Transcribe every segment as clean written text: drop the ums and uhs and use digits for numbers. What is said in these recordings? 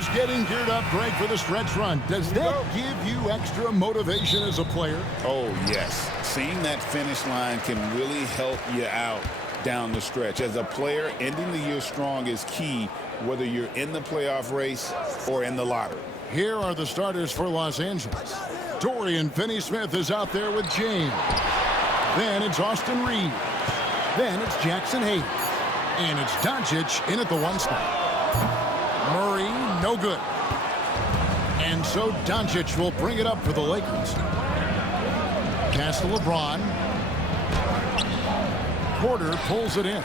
team's getting geared up, Greg, for the stretch run. Does that give you extra motivation as a player? Oh, yes. Seeing that finish line can really help you out down the stretch. As a player, ending the year strong is key, whether you're in the playoff race or in the lottery. Here are the starters for Los Angeles. Dorian Finney-Smith is out there with James. Then it's Austin Reaves. Then it's Jaxson Hayes. And it's Dončić in at the 1 spot. Murray, no good. And so Dončić will bring it up for the Lakers. Pass to LeBron. Porter pulls it in.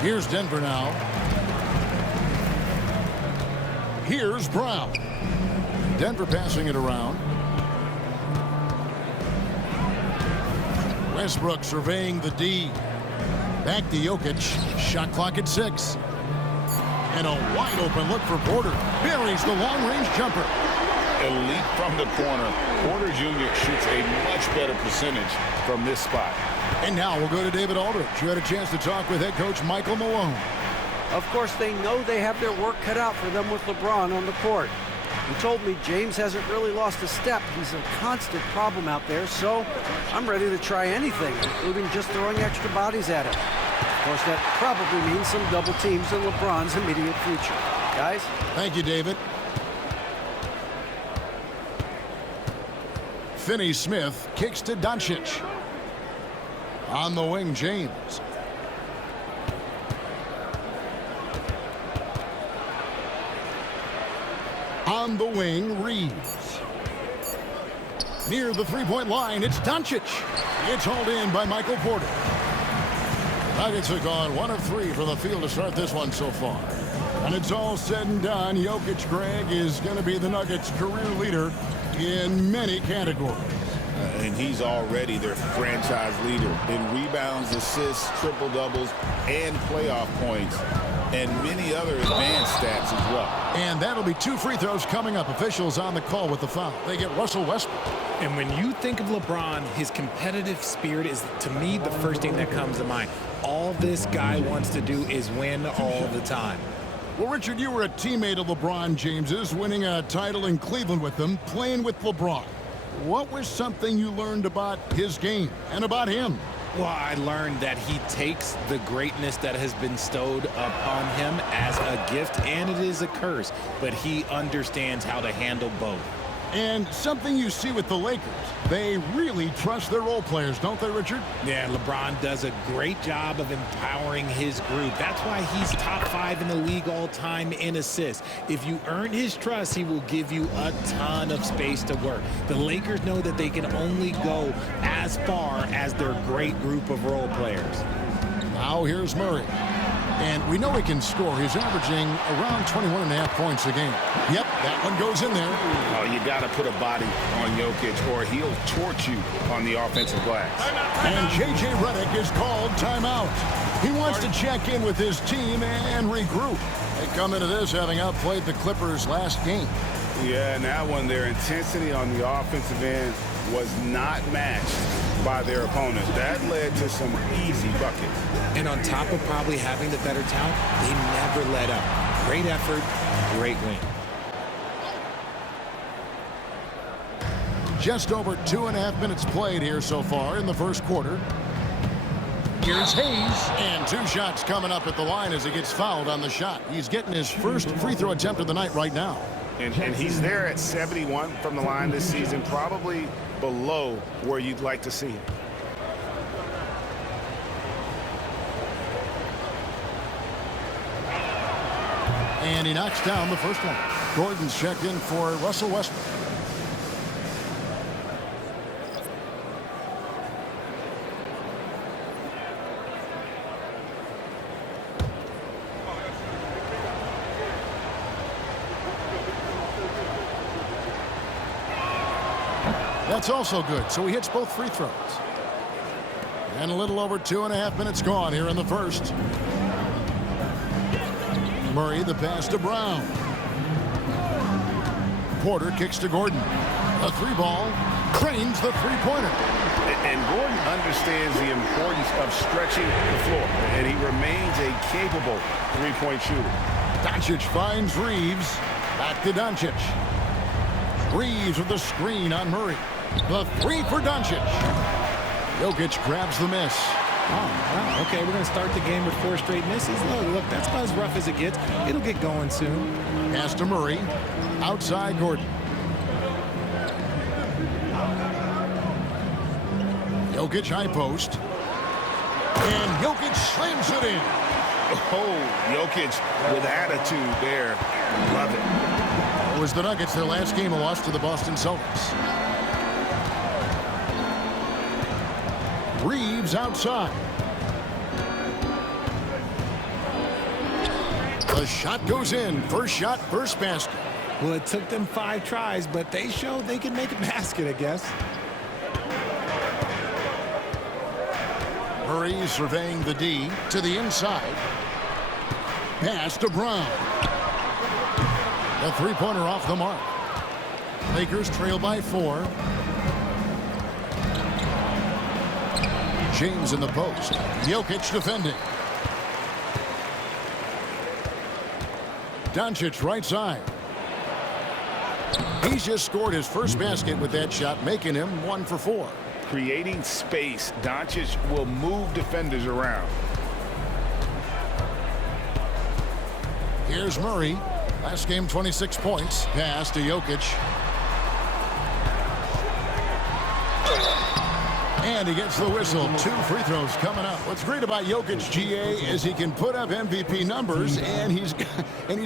Here's Denver now. Here's Braun. Denver passing it around. Westbrook surveying the D. Back to Jokić. Shot clock at 6. And a wide open look for Porter. Buries the long-range jumper. Elite from the corner. Porter Jr. shoots a much better percentage from this spot. And now we'll go to David Aldridge. You had a chance to talk with head coach Michael Malone. Of course, they know they have their work cut out for them with LeBron on the court. He told me James hasn't really lost a step. He's a constant problem out there, so I'm ready to try anything, including just throwing extra bodies at him. Of course, that probably means some double teams in LeBron's immediate future. Guys? Thank you, David. Finney-Smith kicks to Dončić. On the wing, James. On the wing, Reaves. Near the three-point line, it's Dončić. It's hauled in by Michael Porter. Nuggets have gone 1 of 3 from the field to start this one so far. And it's all said and done, Jokić, Greg, is going to be the Nuggets' career leader in many categories. And he's already their franchise leader in rebounds, assists, triple-doubles, and playoff points, and many other advanced stats as well. And that'll be 2 free throws coming up. Officials on the call with the foul. They get Russell Westbrook. And when you think of LeBron, his competitive spirit is, to me, the first thing that comes to mind. All this guy wants to do is win all the time. Well, Richard, you were a teammate of LeBron James's, winning a title in Cleveland with them, playing with LeBron. What was something you learned about his game and about him? Well, I learned that he takes the greatness that has been bestowed upon him as a gift, and it is a curse, but he understands how to handle both. And something you see with the Lakers, they really trust their role players, don't they, Richard? Yeah, LeBron does a great job of empowering his group. That's why he's top 5 in the league all time in assists. If you earn his trust, he will give you a ton of space to work. The Lakers know that they can only go as far as their great group of role players. Now here's Murray. And we know he can score. He's averaging around 21.5 points a game. Yep, that one goes in there. Oh, you got to put a body on Jokić or he'll torch you on the offensive glass. And J.J. Redick is called timeout. He wants to check in with his team and regroup. They come into this having outplayed the Clippers last game. Yeah, and that one, their intensity on the offensive end was not matched by their opponent. That led to some easy buckets. And on top of probably having the better talent, they never let up. Great effort, great win. Just over 2.5 minutes played here so far in the first quarter. Here's Hayes, and 2 shots coming up at the line as he gets fouled on the shot. He's getting his first free throw attempt of the night right now. And he's there at 71 from the line this season, probably below where you'd like to see him. And he knocks down the first one. Gordon's checked in for Russell Westbrook. That's also good, so he hits both free throws. And a little over 2.5 minutes gone here in the first. Murray, the pass to Braun. Porter kicks to Gordon. A 3-ball, cranes the three-pointer. And Gordon understands the importance of stretching the floor, and he remains a capable three-point shooter. Dončić finds Reaves. Back to Dončić. Reaves with the screen on Murray. The three for Dončić. Jokić grabs the miss. Oh, wow. Okay, we're going to start the game with 4 straight misses. Look, that's about as rough as it gets. It'll get going soon. Pass to Murray. Outside Gordon. Jokić high post. And Jokić slams it in. Oh, Jokić with attitude there. Love it. It was the Nuggets, their last game, a loss to the Boston Celtics. Reaves outside. The shot goes in. First shot, first basket. Well, it took them 5 tries, but they showed they can make a basket, I guess. Murray surveying the D to the inside. Pass to Braun. The three-pointer off the mark. Lakers trail by 4. James in the post. Jokić defending. Dončić right side. He's just scored his first basket with that shot, making him 1 for 4. Creating space, Dončić will move defenders around. Here's Murray. Last game, 26 points. Pass to Jokić. And he gets the whistle. 2 free throws coming up. What's great about Jokić, GA, is he can put up MVP numbers, and he's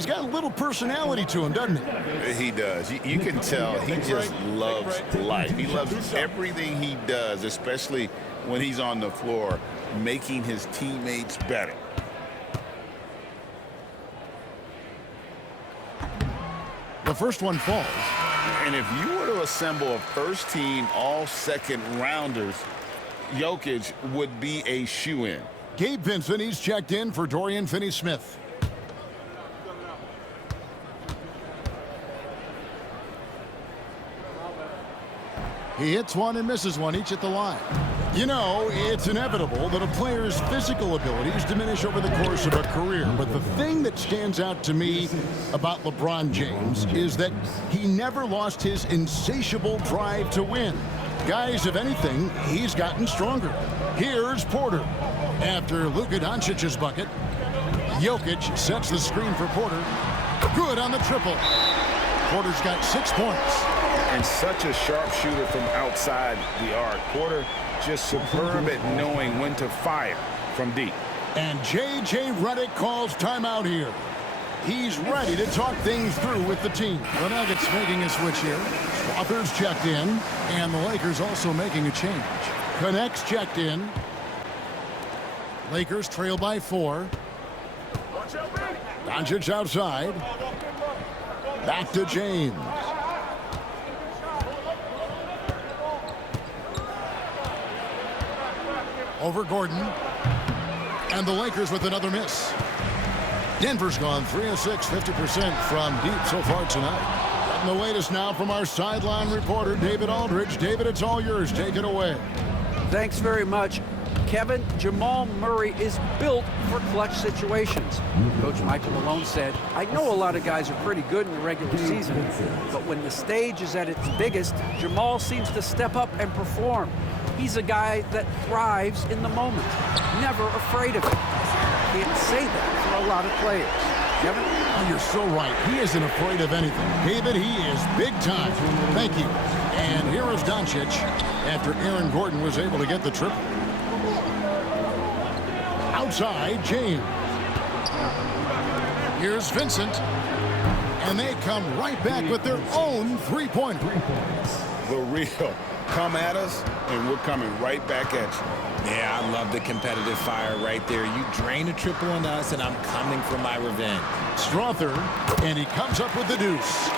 got a little personality to him, doesn't he? He does. You can tell he just loves life. He loves everything he does, especially when he's on the floor, making his teammates better. The first one falls. And if you were to assemble a first-team all-second-rounders, Jokić would be a shoo-in. Gabe Vincent, he's checked in for Dorian Finney-Smith. He hits one and misses one, each at the line. You know, it's inevitable that a player's physical abilities diminish over the course of a career. But the thing that stands out to me about LeBron James is that he never lost his insatiable drive to win. Guys, if anything, he's gotten stronger. Here's Porter. After Luka Dončić's bucket, Jokić sets the screen for Porter. Good on the triple. Porter's got 6 points. And such a sharp shooter from outside the arc. Porter just superb at knowing when to fire from deep. And J.J. Redick calls timeout here. He's ready to talk things through with the team. The Nuggets making a switch here. Strawther's checked in, and the Lakers also making a change. Knecht's checked in. Lakers trail by 4. Dončić outside. Back to James. Over Gordon. And the Lakers with another miss. Denver's gone 3 of 6, 50% from deep so far tonight. Getting the latest now from our sideline reporter, David Aldridge. David, it's all yours. Take it away. Thanks very much. Kevin, Jamal Murray is built for clutch situations. Coach Michael Malone said, I know a lot of guys are pretty good in the regular season, but when the stage is at its biggest, Jamal seems to step up and perform. He's a guy that thrives in the moment, never afraid of it. Can't say that for a lot of players. Kevin? Oh, you're so right. He isn't afraid of anything. David, he is big time. Thank you. And here is Dončić after Aaron Gordon was able to get the triple. Outside, James. Here's Vincent. And they come right back with their own three-pointer. The real. Come at us, and we're coming right back at you. Yeah, I love the competitive fire right there. You drain a triple on us, and I'm coming for my revenge. Strawther, and he comes up with the deuce.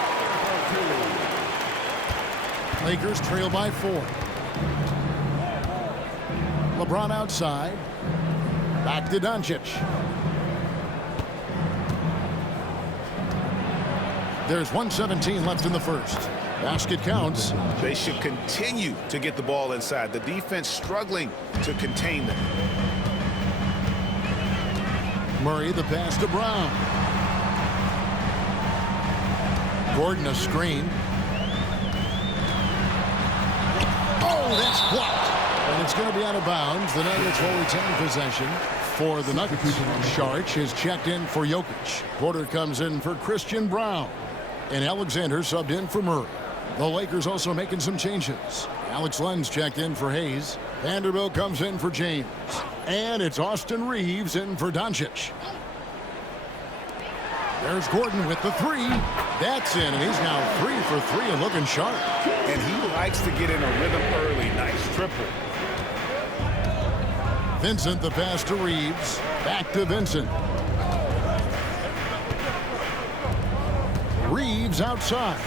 Lakers trail by 4. LeBron outside. Back to Dončić. There's 1:17 left in the first. Basket counts. They should continue to get the ball inside. The defense struggling to contain them. Murray, the pass to Braun. Gordon a screen. Oh, that's blocked. And it's going to be out of bounds. The Nuggets will retain possession for the Nuggets. Šarić is checked in for Jokić. Porter comes in for Christian Braun. And Alexander subbed in for Murray. The Lakers also making some changes. Alex Len's checked in for Hayes. Vanderbilt comes in for James. And it's Austin Reaves in for Dončić. There's Gordon with the three. That's in, and he's now 3 for 3 and looking sharp. And he likes to get in a rhythm early. Nice triple. Vincent the pass to Reaves. Back to Vincent. Reaves outside.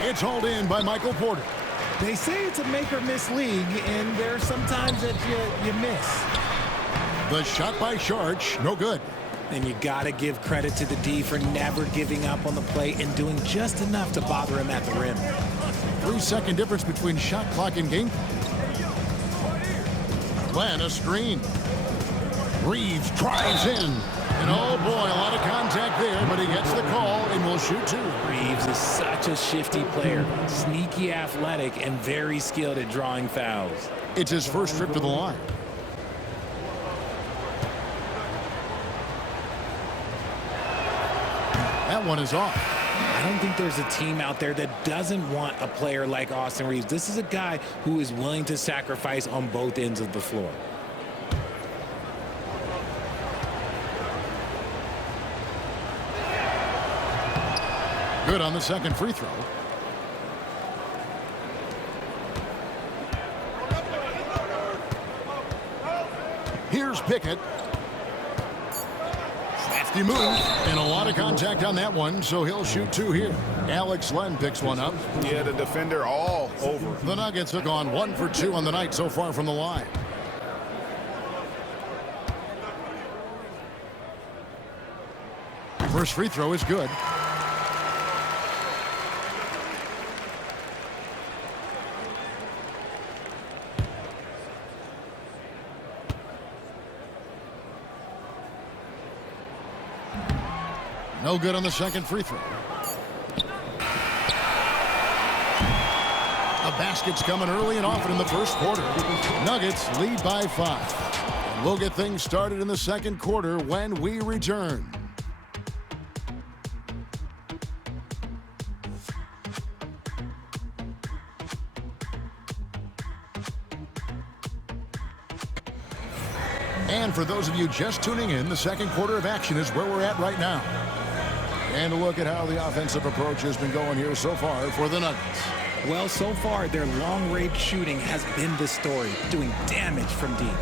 It's hauled in by Michael Porter. They say it's a make or miss league, and there are some times that you miss. The shot by Šarić, no good. And you got to give credit to the D for never giving up on the play and doing just enough to bother him at the rim. 3-second difference between shot clock and game. Len a screen. Reaves drives in. And oh boy, a lot of contact there, but he gets the call and will shoot 2. Reaves is such a shifty player, sneaky athletic, and very skilled at drawing fouls. It's his first trip to the line. That one is off. I don't think there's a team out there that doesn't want a player like Austin Reaves. This is a guy who is willing to sacrifice on both ends of the floor. Good on the second free throw. Here's Pickett. Crafty move. And a lot of contact on that one, so he'll shoot 2 here. Alex Len picks one up. Yeah, the defender all over. The Nuggets have gone 1 for 2 on the night so far from the line. First free throw is good. No good on the second free throw. A basket's coming early and often in the first quarter. Nuggets lead by 5. And we'll get things started in the second quarter when we return. And for those of you just tuning in, the second quarter of action is where we're at right now. And a look at how the offensive approach has been going here so far for the Nuggets. Well, so far, their long-range shooting has been the story, doing damage from deep.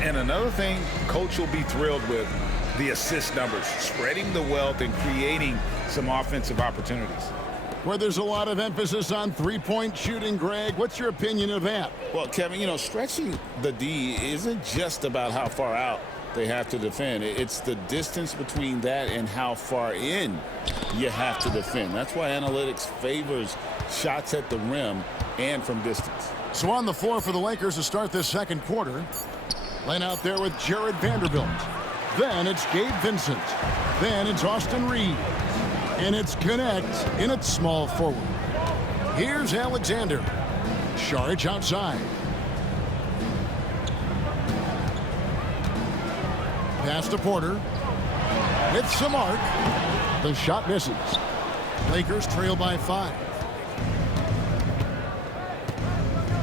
And another thing Coach will be thrilled with, the assist numbers, spreading the wealth and creating some offensive opportunities. Where there's a lot of emphasis on three-point shooting, Greg. What's your opinion of that? Well, Kevin, you know, stretching the D isn't just about how far out they have to defend. It's the distance between that and how far in you have to defend. That's why analytics favors shots at the rim and from distance. So on the floor for the Lakers to start this second quarter. Len out there with Jared Vanderbilt. Then it's Gabe Vincent. Then it's Austin Reaves. And it's Knecht in its small forward. Here's Alexander. Šarić outside. Pass to Porter. With some arc. The shot misses. Lakers trail by 5.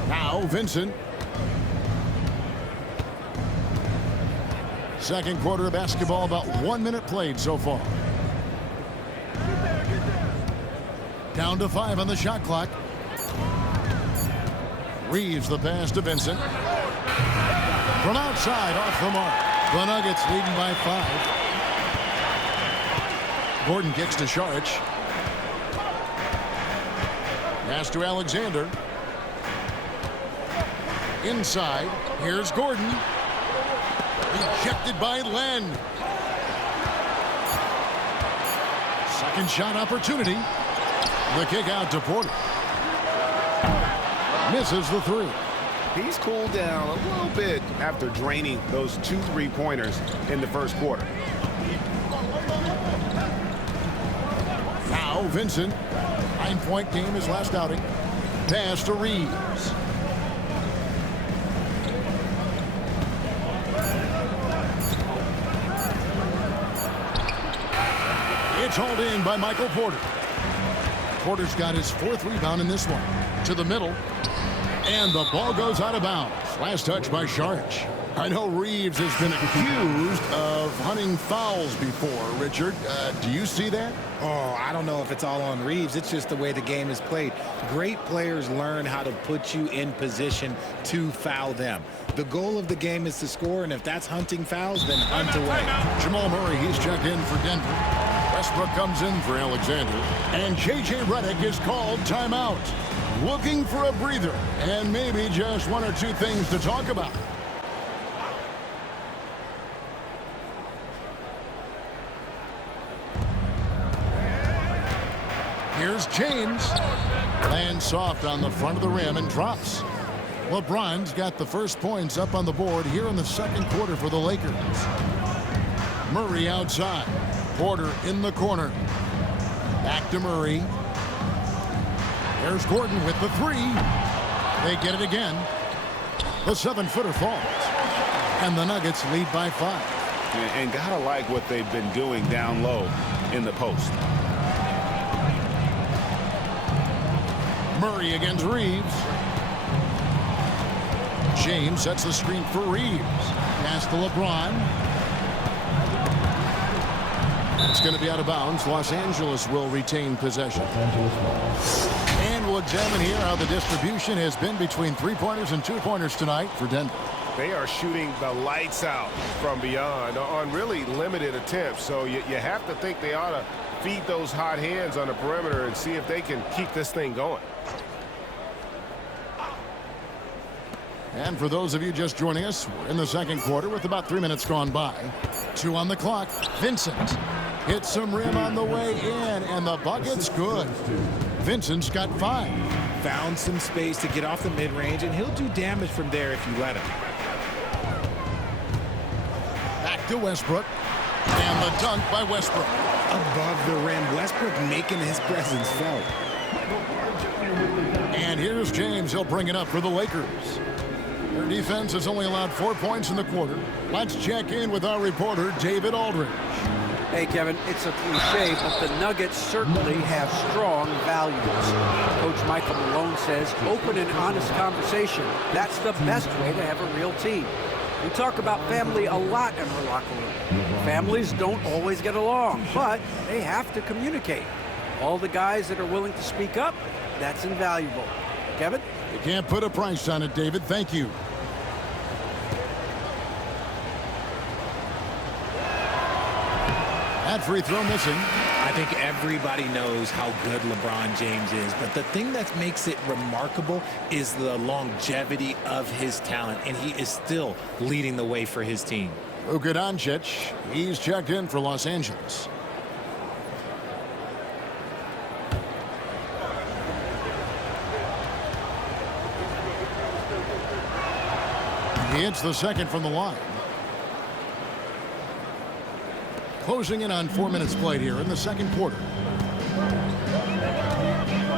Now Vincent. Second quarter of basketball, about 1 minute played so far. Down to 5 on the shot clock. Reaves the pass to Vincent. From outside, off the mark. The Nuggets leading by 5. Gordon kicks to Šarić. Pass to Alexander. Inside, here's Gordon. Ejected by Len. Second shot opportunity. The kick out to Porter. Misses the 3. He's cooled down a little bit after draining those 2 3-pointers in the first quarter. Now Vincent. 9-point game his last outing. Pass to Reaves. It's hauled in by Michael Porter. Porter's got his 4th rebound in this one. To the middle. And the ball goes out of bounds. Last touch by Šarić. I know Reaves has been accused of hunting fouls before, Richard. Do you see that? Oh, I don't know if it's all on Reaves. It's just the way the game is played. Great players learn how to put you in position to foul them. The goal of the game is to score, and if that's hunting fouls, then hunt away. Jamal Murray, he's checked in for Denver. Westbrook comes in for Alexander. And J.J. Redick is called timeout. Looking for a breather, and maybe just 1 or 2 things to talk about. Here's James. Lands soft on the front of the rim and drops. LeBron's got the first points up on the board here in the second quarter for the Lakers. Murray outside. Porter in the corner. Back to Murray. There's Gordon with the 3. They get it again. The 7-footer falls. And the Nuggets lead by 5. And gotta like what they've been doing down low in the post. Murray against Reaves. James sets the screen for Reaves. Pass to LeBron. It's going to be out of bounds. Los Angeles will retain possession. And we'll examine here how the distribution has been between 3-pointers and 2-pointers tonight for Denver. They are shooting the lights out from beyond on really limited attempts. So you have to think they ought to feed those hot hands on the perimeter and see if they can keep this thing going. And for those of you just joining us, we're in the second quarter with about 3 minutes gone by. 2 on the clock. Vincent hits some rim on the way in, and the bucket's good. Vincent's got 5. Found some space to get off the mid-range, and he'll do damage from there if you let him. Back to Westbrook. And the dunk by Westbrook. Above the rim, Westbrook making his presence felt. And here's James. He'll bring it up for the Lakers. Their defense has only allowed 4 points in the quarter. Let's check in with our reporter, David Aldridge. Hey, Kevin, it's a cliche, but the Nuggets certainly have strong values. Coach Michael Malone says open and honest conversation. That's the best way to have a real team. We talk about family a lot in our locker room. Families don't always get along, but they have to communicate. All the guys that are willing to speak up, that's invaluable. Kevin? You can't put a price on it, David. Thank you. That free throw missing. I think everybody knows how good LeBron James is, but the thing that makes it remarkable is the longevity of his talent, and he is still leading the way for his team. Luka Dončić, he's checked in for Los Angeles. He hits the second from the line. Closing in on 4 minutes played here in the second quarter.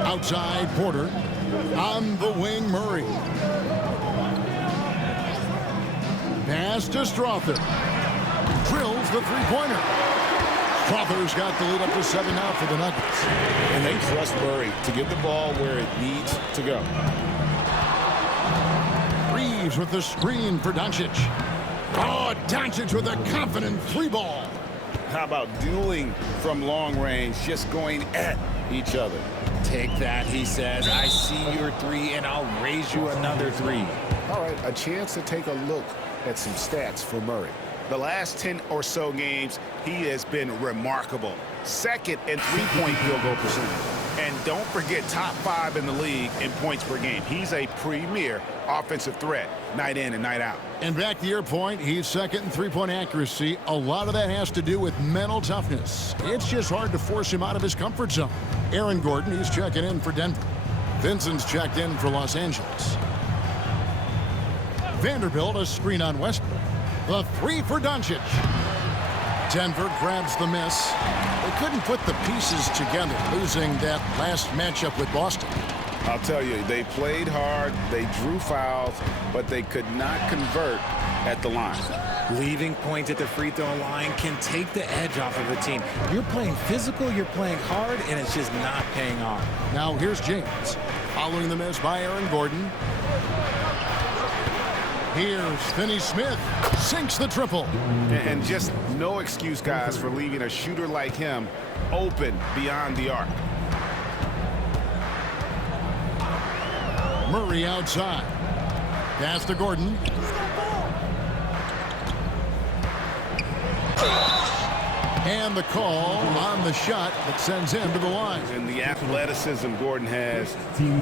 Outside Porter. On the wing, Murray. Pass to Strawther. Drills the three-pointer. Strawther's got the lead up to 7 now for the Nuggets. And they trust Murray to get the ball where it needs to go. Reaves with the screen for Dončić. Oh, Dončić with a confident 3-ball. How about dueling from long range, just going at each other? Take that, he says. I see your 3, and I'll raise you another 3. All right, a chance to take a look at some stats for Murray. The last 10 or so games, he has been remarkable. Second in three-point field goal percentage. And don't forget, top 5 in the league in points per game. He's a premier offensive threat, night in and night out. And back to your point, he's second in three-point accuracy. A lot of that has to do with mental toughness. It's just hard to force him out of his comfort zone. Aaron Gordon, he's checking in for Denver. Vincent's checked in for Los Angeles. Vanderbilt, a screen on Westbrook. The 3 for Dončić. Denver grabs the miss. They couldn't put the pieces together, losing that last matchup with Boston. I'll tell you, they played hard, they drew fouls, but they could not convert at the line. Leaving points at the free throw line can take the edge off of a team. You're playing physical, you're playing hard, and it's just not paying off. Now here's James, following the miss by Aaron Gordon. Here's Finney-Smith, sinks the triple. And just no excuse, guys, for leaving a shooter like him open beyond the arc. Murray outside. Pass to Gordon. And the call on the shot that sends him to the line. And the athleticism Gordon has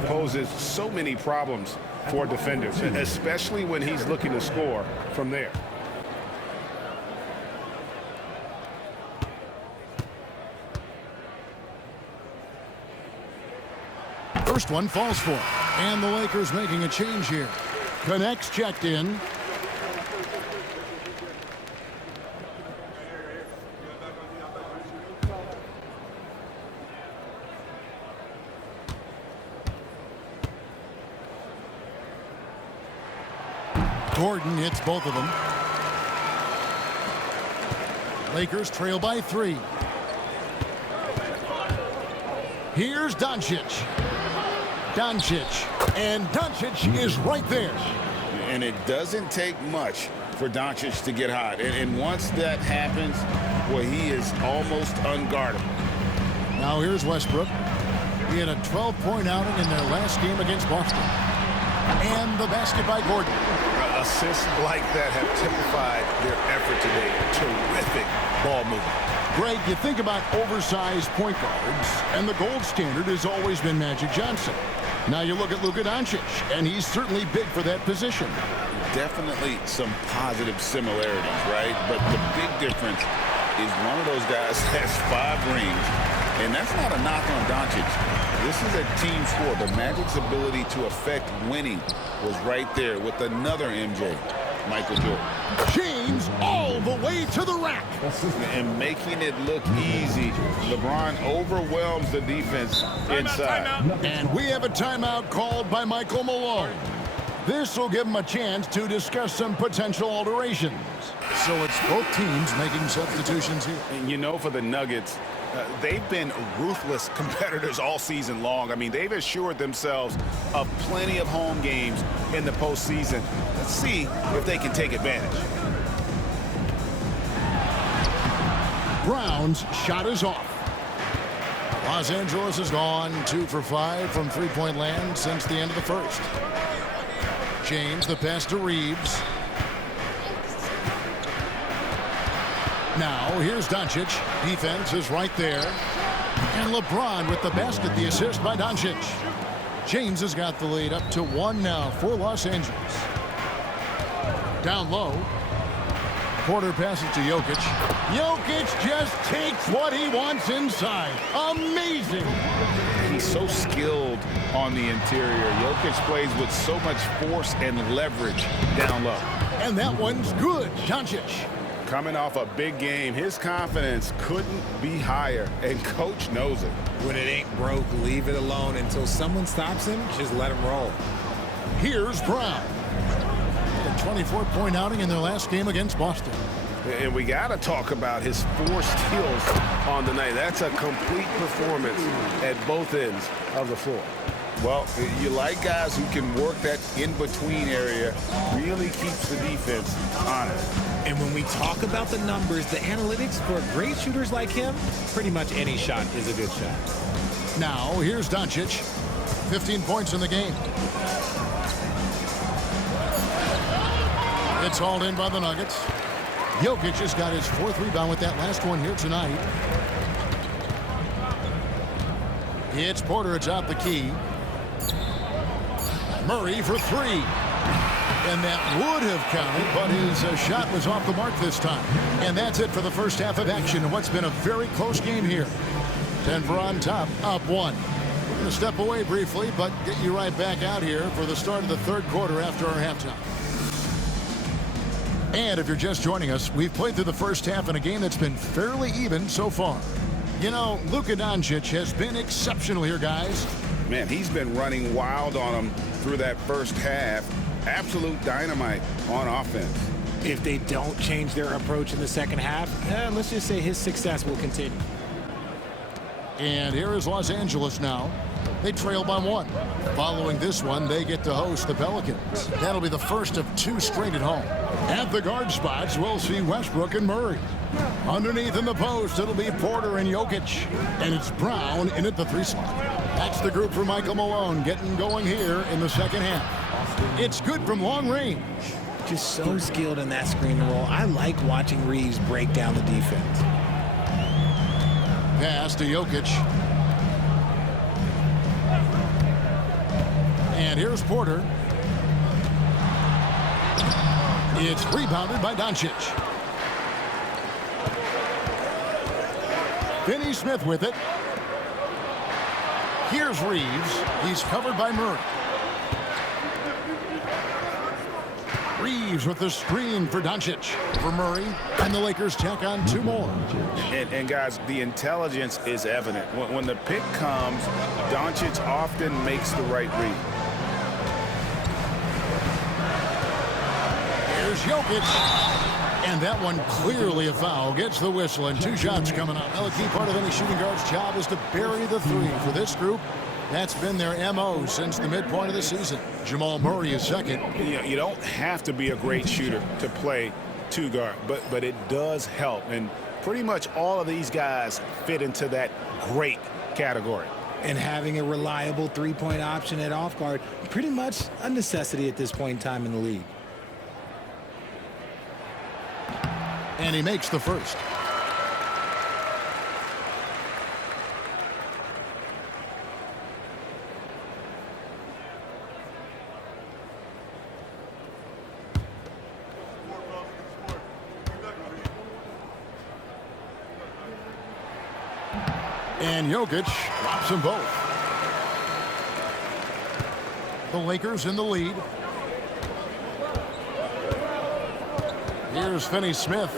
poses so many problems for defenders, especially when he's looking to score from there. First one falls for him. And the Lakers making a change here. Knecht checked in. Gordon hits both of them. Lakers trail by 3. Here's Dončić. And Dončić is right there. And it doesn't take much for Dončić to get hot. And once that happens, well, he is almost unguardable. Now here's Westbrook. He had a 12-point outing in their last game against Boston. And the basket by Gordon. Assists like that have typified their effort today. Terrific ball movement. Greg, you think about oversized point guards, and the gold standard has always been Magic Johnson. Now you look at Luka Dončić, and he's certainly big for that position. Definitely some positive similarities, right? But the big difference is one of those guys has 5 rings, and that's not a knock on Dončić. This is a team sport. The Magic's ability to affect winning was right there with another MJ, Michael Jordan. James all the way to the rack. And making it look easy, LeBron overwhelms the defense inside. And we have a timeout called by Michael Malone. This will give him a chance to discuss some potential alterations. So it's both teams making substitutions here. And you know, for the Nuggets, they've been ruthless competitors all season long. I mean, they've assured themselves of plenty of home games in the postseason. Let's see if they can take advantage. Brown's shot is off. Los Angeles has gone 2 for 5 from three-point land since the end of the first. James, the pass to Reaves. Now, here's Dončić. Defense is right there. And LeBron with the basket, the assist by Dončić. James has got the lead up to 1 now for Los Angeles. Down low. Porter passes to Jokić. Jokić just takes what he wants inside. Amazing. He's so skilled on the interior. Jokić plays with so much force and leverage down low. And that one's good. Dončić. Coming off a big game, his confidence couldn't be higher, and coach knows it. When it ain't broke, leave it alone until someone stops him. Just let him roll. Here's Braun. A 24-point outing in their last game against Boston. And we got to talk about his 4 steals on the night. That's a complete performance at both ends of the floor. Well, you like guys who can work that in-between area, really keeps the defense honest. And when we talk about the numbers, the analytics for great shooters like him, pretty much any shot is a good shot. Now, here's Dončić. 15 points in the game. It's hauled in by the Nuggets. Jokić has got his 4th rebound with that last one here tonight. It's Porter. It's out the key. Murray for 3. And that would have counted, but his shot was off the mark this time. And that's it for the first half of action in what's been a very close game here. Denver on top, up 1. We're going to step away briefly, but get you right back out here for the start of the 3rd quarter after our halftime. And if you're just joining us, we've played through the first half in a game that's been fairly even so far. You know, Luka Dončić has been exceptional here, guys. Man, he's been running wild on them through that first half. Absolute dynamite on offense. If they don't change their approach in the second half, let's just say his success will continue. And here is Los Angeles now. They trail by 1. Following this one, they get to host the Pelicans. That'll be the first of 2 straight at home. At the guard spots, we'll see Westbrook and Murray. Underneath in the post, it'll be Porter and Jokić. And it's Braun in at the 3 slot. That's the group for Michael Malone getting going here in the second half. It's good from long range. Just so skilled in that screen and roll. I like watching Reaves break down the defense. Pass to Jokić. And here's Porter. It's rebounded by Dončić. Finney-Smith with it. Here's Reaves. He's covered by Murray. Reaves with the screen for Dončić. For Murray. And the Lakers tack on 2 more. And guys, the intelligence is evident. When the pick comes, Dončić often makes the right read. Here's Jokić. And that one clearly a foul. Gets the whistle and 2 shots coming up. Now, a key part of any shooting guard's job is to bury the 3. For this group, that's been their MO since the midpoint of the season. Jamal Murray is second. You don't have to be a great shooter to play 2 guard, but it does help. And pretty much all of these guys fit into that great category. And having a reliable 3-point option at off guard, pretty much a necessity at this point in time in the league. And he makes the first. And Jokić drops them both. The Lakers in the lead. Here's Finney-Smith.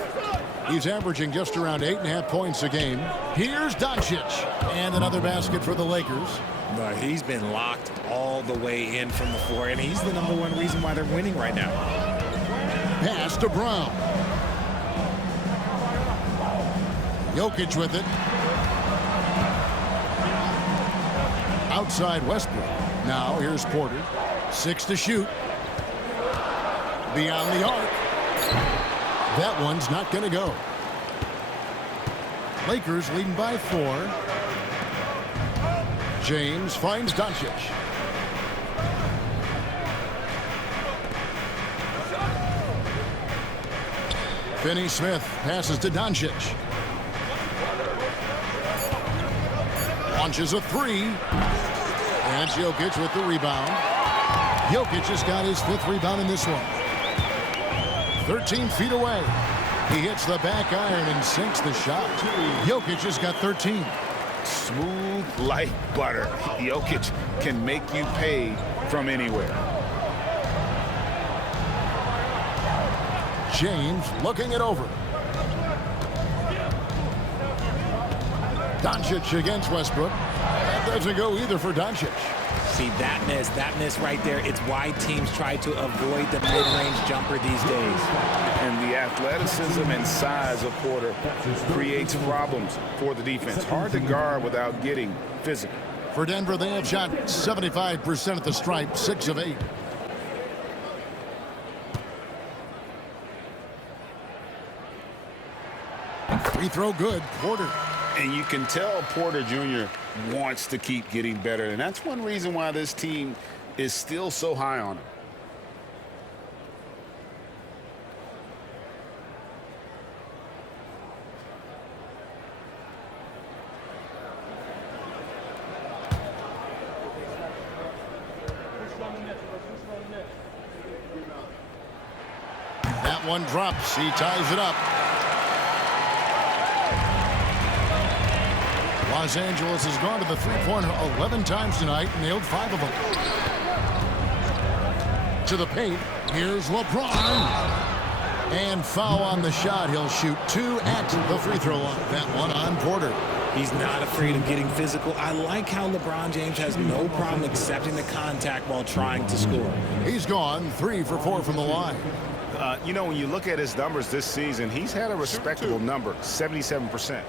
He's averaging just around 8.5 points a game. Here's Dončić. And another basket for the Lakers. But he's been locked all the way in from the floor, and he's the #1 reason why they're winning right now. Pass to Braun. Jokić with it. Outside Westbrook. Now here's Porter. 6 to shoot. Beyond the arc. That one's not going to go. Lakers leading by 4. James finds Dončić. Finney-Smith passes to Dončić. Launches a 3. And Jokić with the rebound. Jokić has got his 5th rebound in this one. 13 feet away. He hits the back iron and sinks the shot. Jokić has got 13. Smooth like butter. Jokić can make you pay from anywhere. James looking it over. Dončić against Westbrook. That doesn't go either for Dončić. See, that miss right there, it's why teams try to avoid the mid-range jumper these days. And the athleticism and size of Porter creates problems for the defense. Hard to guard without getting physical. For Denver, they have shot 75% at the stripe, 6 of 8. Free throw good, Porter. And you can tell Porter Jr. wants to keep getting better. And that's one reason why this team is still so high on him. That one drops. He ties it up. Los Angeles has gone to the three-pointer 11 times tonight, nailed 5 of them. To the paint, here's LeBron. And foul on the shot. He'll shoot 2 at the free throw line. That one on Porter. He's not afraid of getting physical. I like how LeBron James has no problem accepting the contact while trying to score. He's gone 3 for 4 from the line. You know, when you look at his numbers this season, he's had a respectable number, 77%.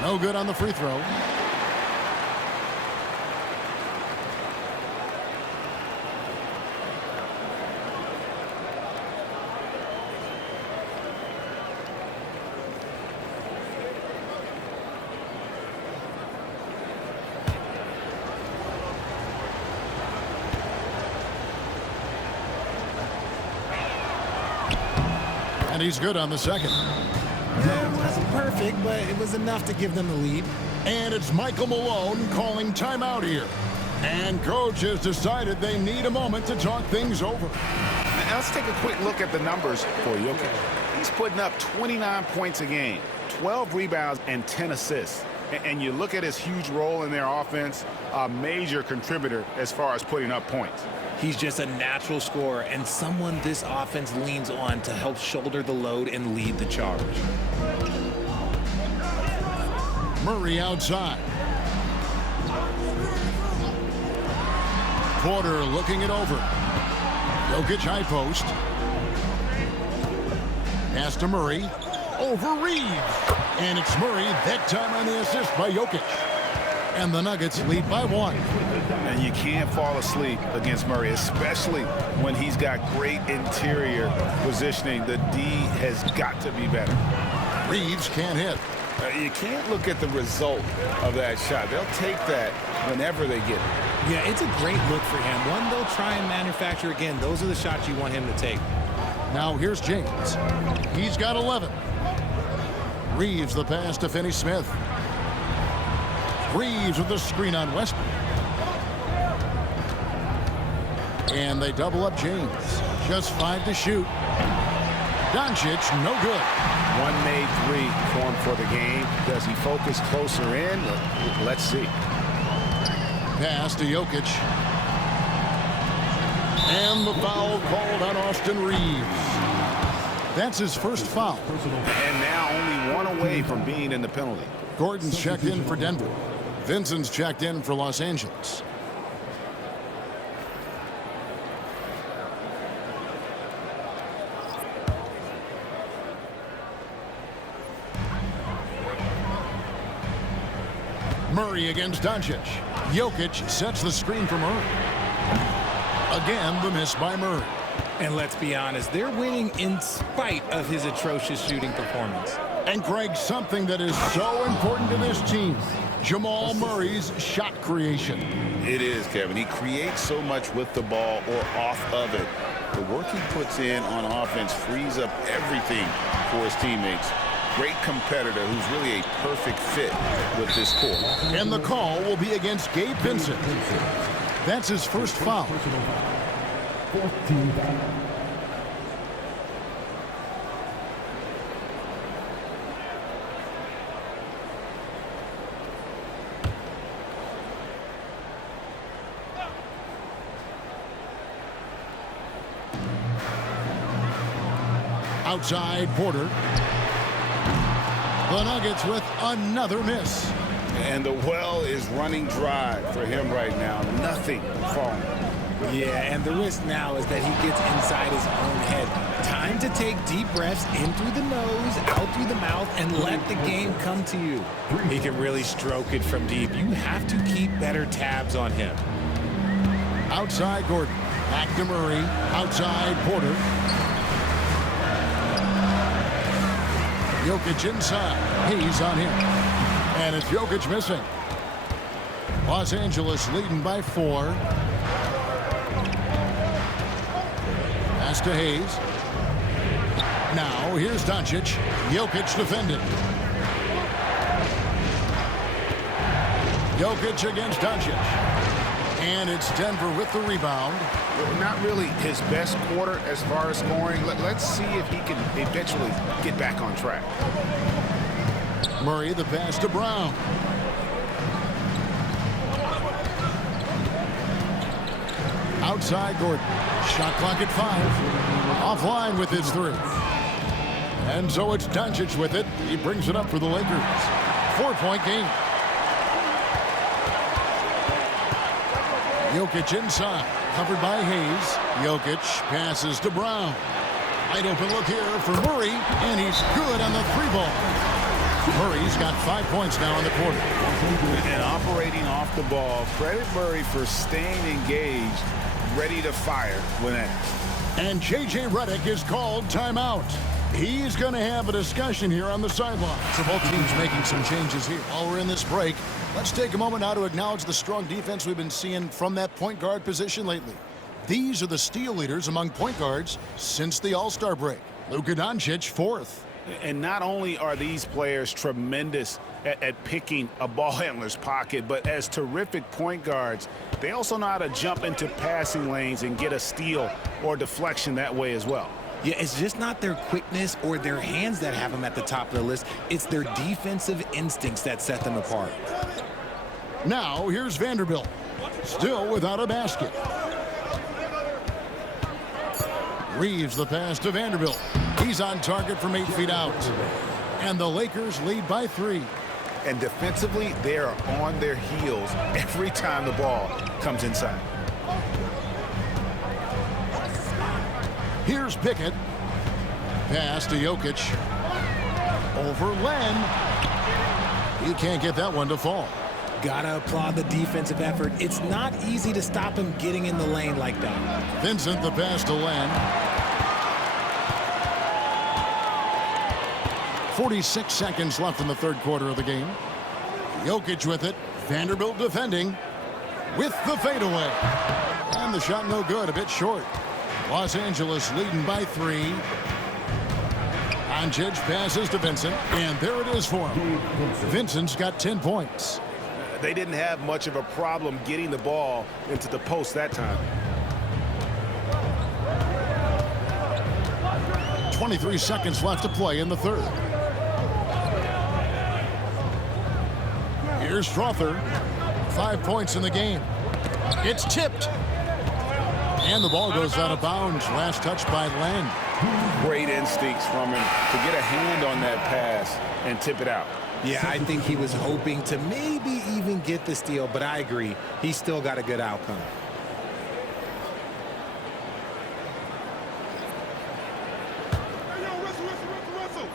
No good on the free throw. And he's good on the second. It wasn't perfect, but it was enough to give them the lead. And it's Michael Malone calling timeout here. And coach has decided they need a moment to talk things over. Now let's take a quick look at the numbers for Jokić. He's putting up 29 points a game, 12 rebounds, and 10 assists. And you look at his huge role in their offense, a major contributor as far as putting up points. He's just a natural scorer and someone this offense leans on to help shoulder the load and lead the charge. Murray outside. Porter looking it over. Jokić high post. Pass to Murray. Over Reaves. And it's Murray, that time on the assist by Jokić. And the Nuggets lead by 1. And you can't fall asleep against Murray, especially when he's got great interior positioning. The D has got to be better. Reaves can't hit. You can't look at the result of that shot. They'll take that whenever they get it. Yeah, it's a great look for him. One they'll try and manufacture again. Those are the shots you want him to take. Now here's James. He's got 11. Reaves the pass to Finney-Smith. Reaves with the screen on Westbrook. And they double up James. Just 5 to shoot. Dončić, no good. One made 3 for him for the game. Does he focus closer in? Let's see. Pass to Jokić. And the foul called on Austin Reaves. That's his first foul. And now only 1 away from being in the penalty. Gordon's checked in for Denver. Vincent's checked in for Los Angeles. Murray against Dončić. Jokić sets the screen for Murray. Again, the miss by Murray. And let's be honest, they're winning in spite of his atrocious shooting performance. And Greg, something that is so important to this team, Jamal Murray's shot creation. It is, Kevin. He creates so much with the ball or off of it. The work he puts in on offense frees up everything for his teammates. Great competitor who's really a perfect fit with this court. And the call will be against Gabe Vincent. That's his first foul. Outside Porter. The Nuggets with another miss. And the well is running dry for him right now. Nothing falling. Yeah, and the risk now is that he gets inside his own head. Time to take deep breaths in through the nose, out through the mouth, and let the game come to you. He can really stroke it from deep. You have to keep better tabs on him. Outside Gordon. Back to Murray. Outside Porter. Jokić inside. Hayes on him. And it's Jokić missing. Los Angeles leading by 4. Pass to Hayes. Now here's Dončić. Jokić defended. Jokić against Dončić. And it's Denver with the rebound. Not really his best quarter as far as scoring. Let's see if he can eventually get back on track. Murray the pass to Braun. Outside Gordon. Shot clock at 5. Offline with his 3. And so it's Dončić with it. He brings it up for the Lakers. 4-point game. Jokić inside. Covered by Hayes. Jokić passes to Braun. Wide open look here for Murray. And he's good on the 3-ball. Murray's got 5 points now in the quarter. And operating off the ball, credit Murray for staying engaged, ready to fire when asked. And J.J. Redick is called timeout. He's going to have a discussion here on the sideline. So both teams making some changes here. While we're in this break, let's take a moment now to acknowledge the strong defense we've been seeing from that point guard position lately. These are the steal leaders among point guards since the All-Star break. Luka Dončić, 4th. And not only are these players tremendous at picking a ball handler's pocket, but as terrific point guards, they also know how to jump into passing lanes and get a steal or deflection that way as well. Yeah, it's just not their quickness or their hands that have them at the top of the list. It's their defensive instincts that set them apart. Now, here's Vanderbilt. Still without a basket. Reaves the pass to Vanderbilt. He's on target from 8 feet out. And the Lakers lead by 3. And defensively, they are on their heels every time the ball comes inside. Here's Pickett. Pass to Jokić. Over Len. He can't get that one to fall. Gotta applaud the defensive effort. It's not easy to stop him getting in the lane like that. Vincent the pass to Len. 46 seconds left in the third quarter of the game. Jokić with it. Vanderbilt defending with the fadeaway. And the shot no good, a bit short. Los Angeles leading by 3. Dončić passes to Vincent, and there it is for him. Vincent's got 10 points. They didn't have much of a problem getting the ball into the post that time. 23 seconds left to play in the third. Here's Strawther. 5 points in the game. It's tipped. And the ball goes out of bounds. Last touch by Len. Great instincts from him to get a hand on that pass and tip it out. Yeah, I think he was hoping to maybe even get the steal, but I agree. He still got a good outcome. Russell.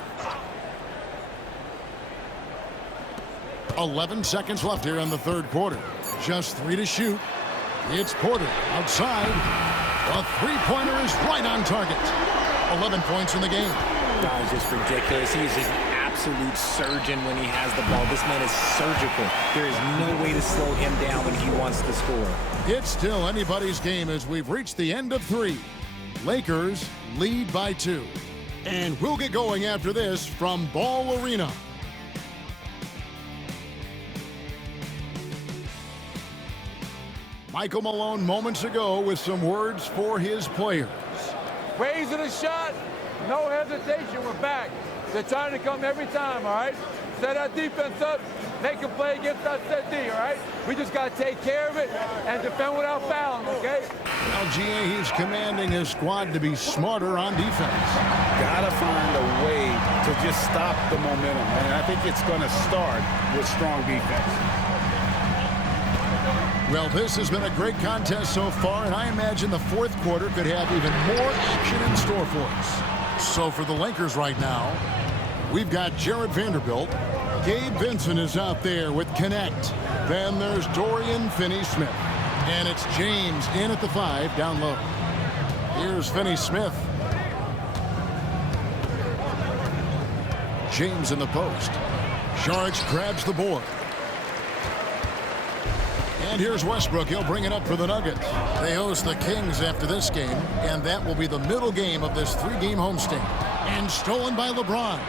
11 seconds left here in the third quarter. Just 3 to shoot. It's Porter outside. A three-pointer is right on target. 11 points in the game. That was just ridiculous. He's just an absolute surgeon when he has the ball. This man is surgical. There is no way to slow him down when he wants to score. It's still anybody's game as we've reached the end of 3. Lakers lead by 2. And we'll get going after this from Ball Arena. Michael Malone moments ago with some words for his players. Raising a shot, no hesitation, we're back. They're trying to come every time, all right? Set our defense up, make a play against our set D, all right? We just got to take care of it and defend without fouling, okay? Now, GA, he's commanding his squad to be smarter on defense. Gotta find a way to just stop the momentum, and I think it's going to start with strong defense. Well, this has been a great contest so far, and I imagine the fourth quarter could have even more action in store for us. So for the Lakers right now, we've got Jarrett Vanderbilt. Gabe Vincent is out there with Knecht. Then there's Dorian Finney-Smith. And it's James in at the 5 down low. Here's Finney-Smith. James in the post. Šarić grabs the board. And here's Westbrook. He'll bring it up for the Nuggets. They host the Kings after this game, and that will be the middle game of this 3-game homestand. And stolen by LeBron.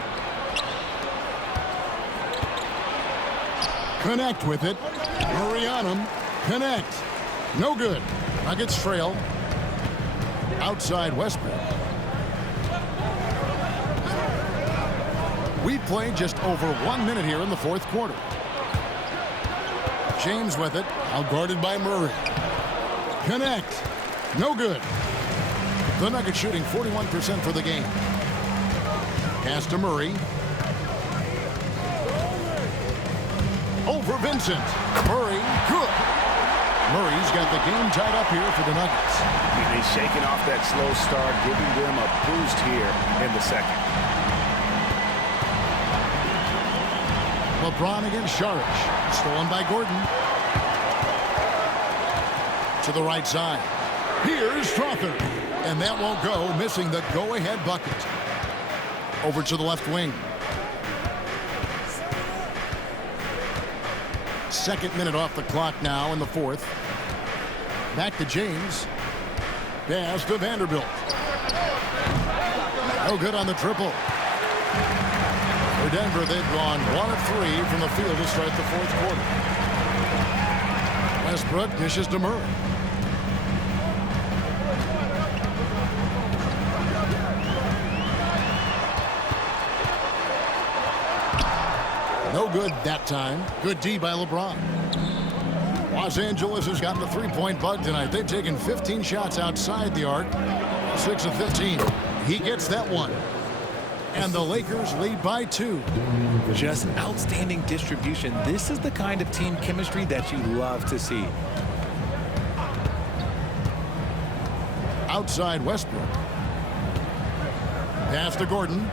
Knecht with it. Murray on him. Knecht. No good. Nuggets trail. Outside Westbrook. We played just over 1 minute here in the fourth quarter. James with it, out guarded by Murray. Knecht. No good. The Nuggets shooting 41% for the game. Pass to Murray. Over Vincent. Murray, good. Murray's got the game tied up here for the Nuggets. He's shaking off that slow start, giving them a boost here in the second. LeBron against Šarić. Stolen by Gordon. To the right side. Here's Strawther. And that won't go, missing the go-ahead bucket. Over to the left wing. Second minute off the clock now in the fourth. Back to James. Pass to Vanderbilt. No good on the triple. For Denver, they've gone 1 of 3 from the field to start the fourth quarter. Westbrook dishes to Murray. No good that time. Good D by LeBron. Los Angeles has gotten the three-point bug tonight. They've taken 15 shots outside the arc. 6 of 15. He gets that one. And the Lakers lead by 2. Just outstanding distribution. This is the kind of team chemistry that you love to see. Outside Westbrook. Pass to Gordon.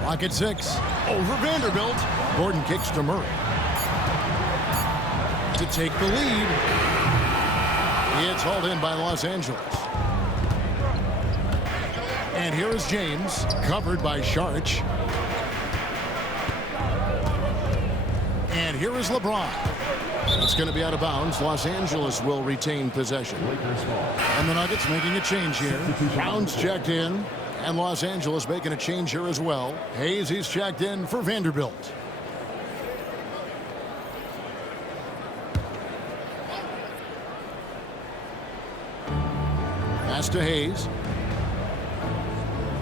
Clock at 6. Over Vanderbilt. Gordon kicks to Murray. To take the lead. It's hauled in by Los Angeles. And here is James, covered by Šarić. And here is LeBron. It's going to be out of bounds. Los Angeles will retain possession. And the Nuggets making a change here. Brown's checked in. And Los Angeles making a change here as well. Hayes, he's checked in for Vanderbilt. Pass to Hayes.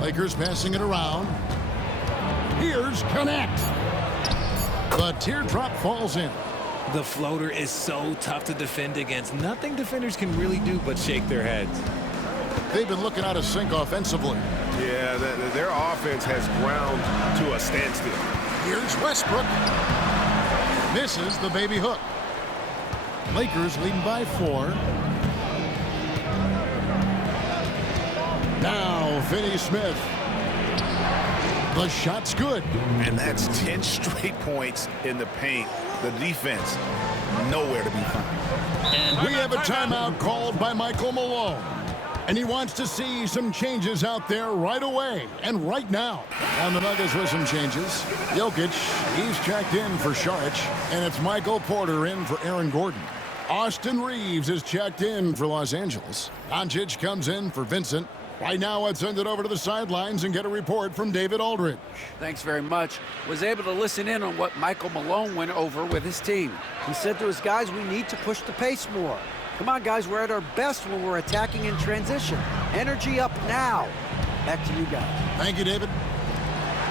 Lakers passing it around. Here's Knecht. The teardrop falls in. The floater is so tough to defend against. Nothing defenders can really do but shake their heads. They've been looking out of sync offensively. Yeah, their offense has ground to a standstill. Here's Westbrook. Misses the baby hook. Lakers leading by 4. Now Finney-Smith. The shot's good. And that's 10 straight points in the paint. The defense, nowhere to be found. And we have a timeout called by Michael Malone. And he wants to see some changes out there right away and right now. On the Nuggets with some changes. Jokić, he's checked in for Šarić. And it's Michael Porter in for Aaron Gordon. Austin Reaves is checked in for Los Angeles. Dončić comes in for Vincent. Right now, let's send it over to the sidelines and get a report from David Aldridge. Thanks very much. Was able to listen in on what Michael Malone went over with his team. He said to his guys, we need to push the pace more. Come on, guys, we're at our best when we're attacking in transition. Energy up now. Back to you guys. Thank you, David.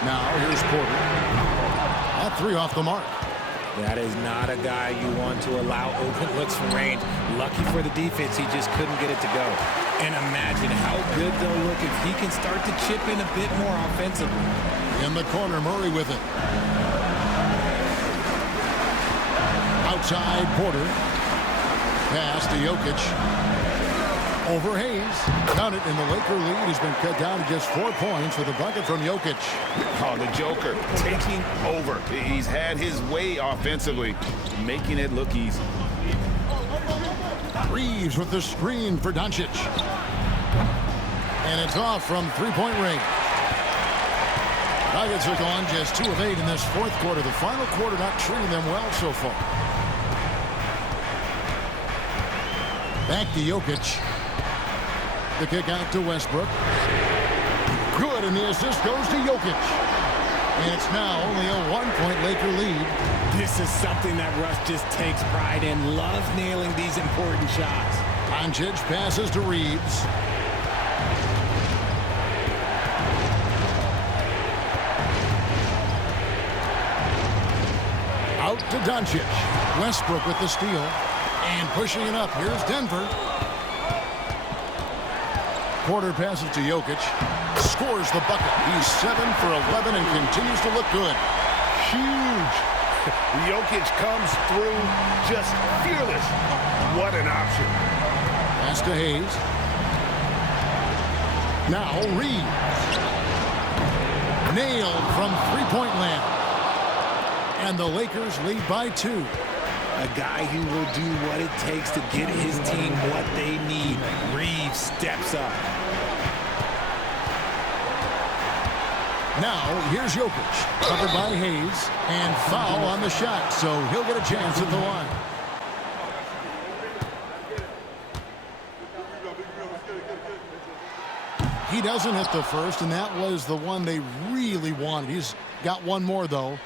Now, here's Porter. That 3 off the mark. That is not a guy you want to allow open looks from range. Lucky for the defense, he just couldn't get it to go. And imagine how good they'll look if he can start to chip in a bit more offensively. In the corner, Murray with it. Outside, Porter. Pass to Jokić. Over Hayes. Count it, and the Laker lead has been cut down to just 4 points with a bucket from Jokić. Oh, the Joker taking over. He's had his way offensively, making it look easy. Reaves with the screen for Dončić. And it's off from three-point range. Nuggets are gone just 2 of 8 in this fourth quarter. The final quarter not treating them well so far. Back to Jokić. The kick out to Westbrook. Good, and the assist goes to Jokić. And it's now only a 1-point Laker lead. This is something that Russ just takes pride in. Loves nailing these important shots. Dončić passes to Reaves. Out to Dončić. Westbrook with the steal. And pushing it up, here's Denver. Porter passes to Jokić. Scores the bucket. He's 7 for 11 and continues to look good. Huge. Jokić comes through just fearless. What an option. Pass to Hayes. Now Reaves. Nailed from three-point land. And the Lakers lead by 2. A guy who will do what it takes to get his team what they need. Reaves steps up. Now, here's Jokić, covered by Hayes, and foul on the shot, so he'll get a chance at the line. He doesn't hit the first, and that was the one they really wanted. He's got one more, though.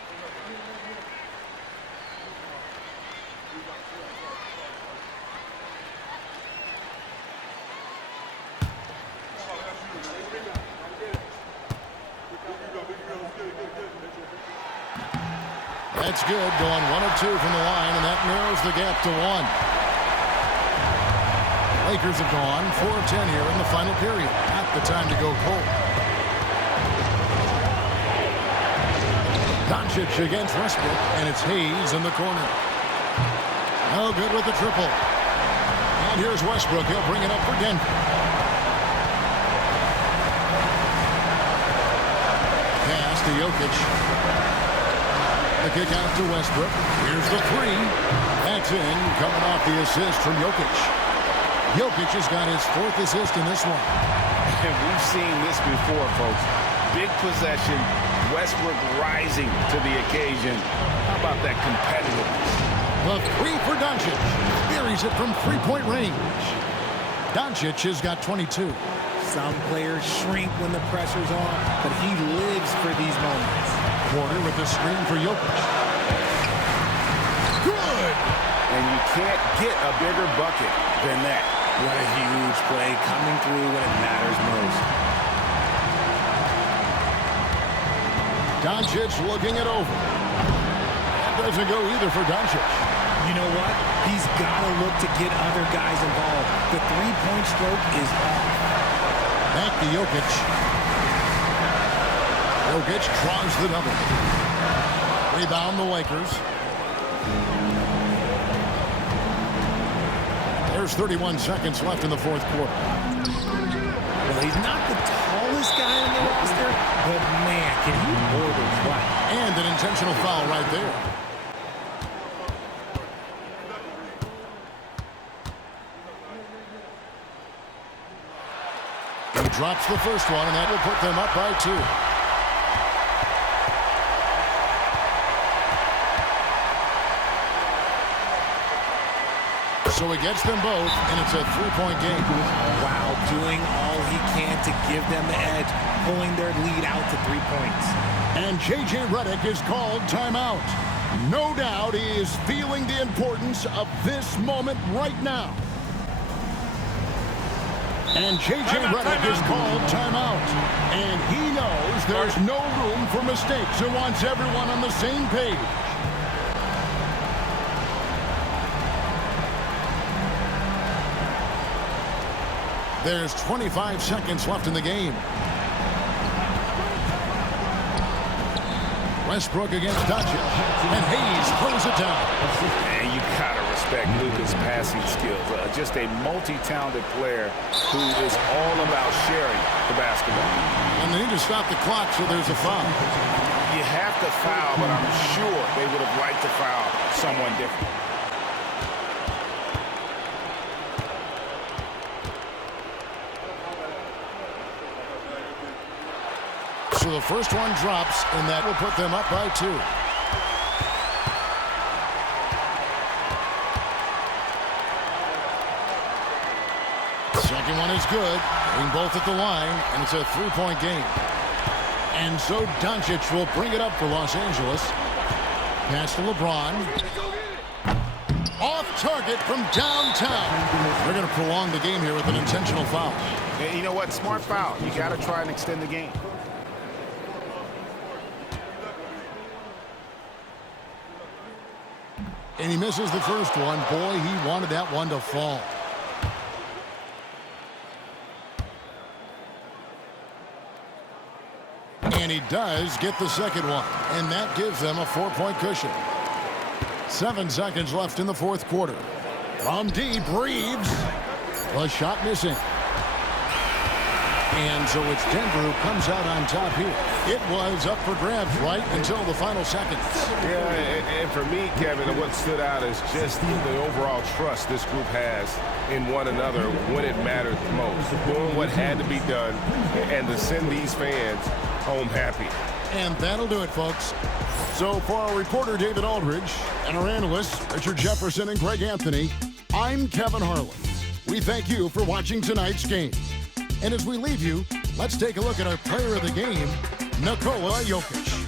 That's good, going 1 of 2 from the line, and that narrows the gap to 1. Lakers have gone 4 of 10 here in the final period. Not the time to go cold. Dončić against Westbrook, and it's Hayes in the corner. No good with the triple. And here's Westbrook. He'll bring it up for Denver. Pass to Jokić. The kick out to Westbrook. Here's the 3. That's in, coming off the assist from Jokić. Jokić has got his 4th assist in this one. And we've seen this before, folks. Big possession, Westbrook rising to the occasion. How about that competitiveness? The 3 for Dončić. Buries it from three-point range. Dončić has got 22. Some players shrink when the pressure's on, but he lives for these moments. Porter with the screen for Jokić. Good! And you can't get a bigger bucket than that. What a huge play, coming through when it matters most. Dončić looking it over. That doesn't go either for Dončić. You know what? He's got to look to get other guys involved. The three-point stroke is off. Back to Jokić. Jokić draws the double. Rebound the Lakers. There's 31 seconds left in the 4th quarter. Well, he's not the tallest guy on the roster, but man, can he hold his what? And an intentional foul right there. He drops the first one, and that will put them up by 2. So he gets them both, and it's a 3-point game. Wow, doing all he can to give them the edge, pulling their lead out to 3 points. And J.J. Redick is called timeout. No doubt he is feeling the importance of this moment right now. And J.J. Redick is called timeout. And he knows there's no room for mistakes and wants everyone on the same page. There's 25 seconds left in the game. Westbrook against Dončić. And Hayes throws it down. And you gotta respect Luka's passing skills. Just a multi-talented player who is all about sharing the basketball. And they need to stop the clock, so there's a foul. You have to foul, but I'm sure they would have liked to foul someone different. So the first one drops, and that will put them up by 2. Second one is good. Hitting both at the line, and it's a 3-point game. And so Dončić will bring it up for Los Angeles. Pass to LeBron. Off target from downtown. They're going to prolong the game here with an intentional foul. Hey, you know what? Smart foul. You got to try and extend the game. And he misses the first one. Boy, he wanted that one to fall. And he does get the second one. And that gives them a 4-point cushion. 7 seconds left in the fourth quarter. From deep, Reaves. The shot missing. And so it's Denver who comes out on top here. It was up for grabs right until the final seconds. Yeah, and for me, Kevin, what stood out is just the overall trust this group has in one another when it mattered the most. Doing what had to be done and to send these fans home happy. And that'll do it, folks. So for our reporter, David Aldridge, and our analysts, Richard Jefferson and Greg Anthony, I'm Kevin Harlan. We thank you for watching tonight's game. And as we leave you, let's take a look at our player of the game, Nikola Jokić.